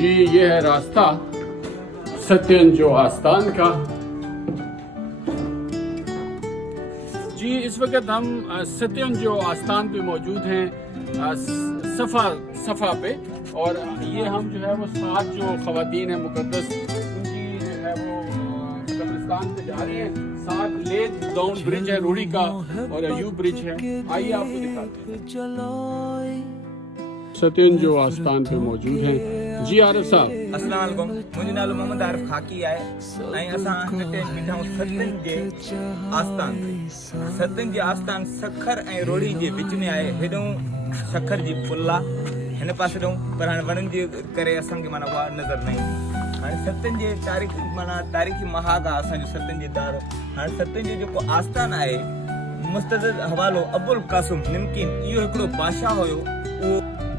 जी ये है रास्ता सत्यंजो आस्थान का। जी इस वक्त हम सत्यंजो आस्थान पे मौजूद हैं, सफ़ा पे। और ये हम जो है वो 7 जो ख़वातीन हैं मुक़द्दस, उनकी जो है वो कब्रिस्तान पे जा रहे हैं। 7 लेक डाउन ब्रिज है रूड़ी का और अयूब ब्रिज है। आइए आपको दिखाते हैं। सत्यंजो आस्थान पे मौजूद हैं। जी आरिफ साहब, अस्सलाम वालेकुम। मुंहिंजो नालो मोहम्मद आरिफ खाकी आहे ऐं असां हिते बीठा आहियूं सतन जे आस्थान ते। सतन जे आस्थान सखर ऐं रोड़ी जे विच में आहे। हेॾो सखर जी पुल आहे हिन पासे ॾऊं, पर हाणे वणनि जे करे असांखे माना उहा नज़र न ईंदी। हाणे सतन जे तारीख़ी महाग आहे असांजो सतन जे दार। हाणे सतन जो जेको आस्थान आहे, मुस्तदद हवालो अबुल कासिम निमकीन, इहो हिकिड़ो बादशाह हुयो।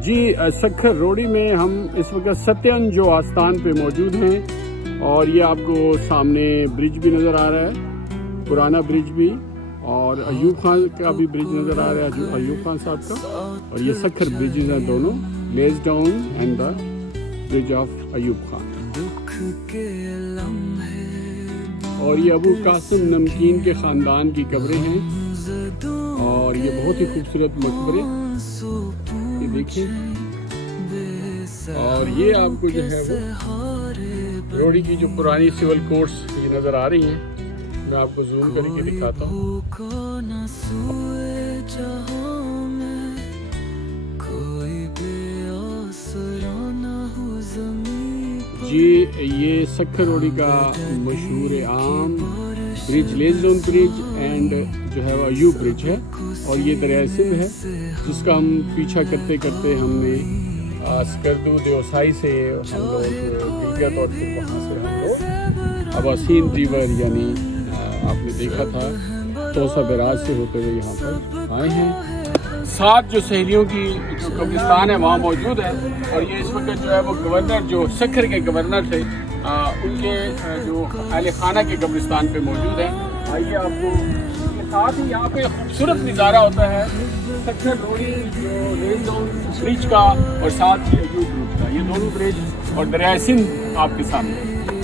जी सखर रोड़ी में हम इस वक्त सत्यंजो आस्थान पे मौजूद हैं और ये आपको सामने ब्रिज भी नज़र आ रहा है, पुराना ब्रिज भी, और अयूब खान का भी ब्रिज नज़र आ रहा है, अयूब खान साहब का। और ये सखर ब्रिजेज हैं दोनों, less down and the bridge of Ayub Khan. और ये अबू कासिम नमकीन के ख़ानदान की कब्रें हैं और ये बहुत ही खूबसूरत मकबरे, ये देखिए। और ये आपको जो है वो रोड़ी की जो पुरानी सिविल कोर्ट्स ये नज़र आ रही हैं। मैं आपको जूम करके दिखाता हूँ। जी ये सखर रोड़ी का मशहूर आम ब्रिज, लेज़ोन ब्रिज एंड जो है वो अयूब ब्रिज है। और ये दरिया सिंध है जिसका हम पीछा करते करते हमने स्कर्दू देवसाई से हम लोग गिलगित और फिर वहाँ से हम लोग अबासीन रिवर यानी आपने देखा था तोसा बैराज से होते हुए यहाँ पर आए हैं। 7 जो सहेलियों की जो कब्रिस्तान है वहाँ मौजूद है। और ये इस वक्त जो है वो गवर्नर, जो सखर के गवर्नर थे, उनके जो अहले खाना के कब्रिस्तान पे मौजूद है। आइए आपको साथ ही यहाँ पे खूबसूरत नज़ारा होता है सखर रोड़ी जो लेन डाउन ब्रिज का और साथ ही अयूब ब्रिज का। ये दोनों ब्रिज और दरिया सिंध आपके सामने।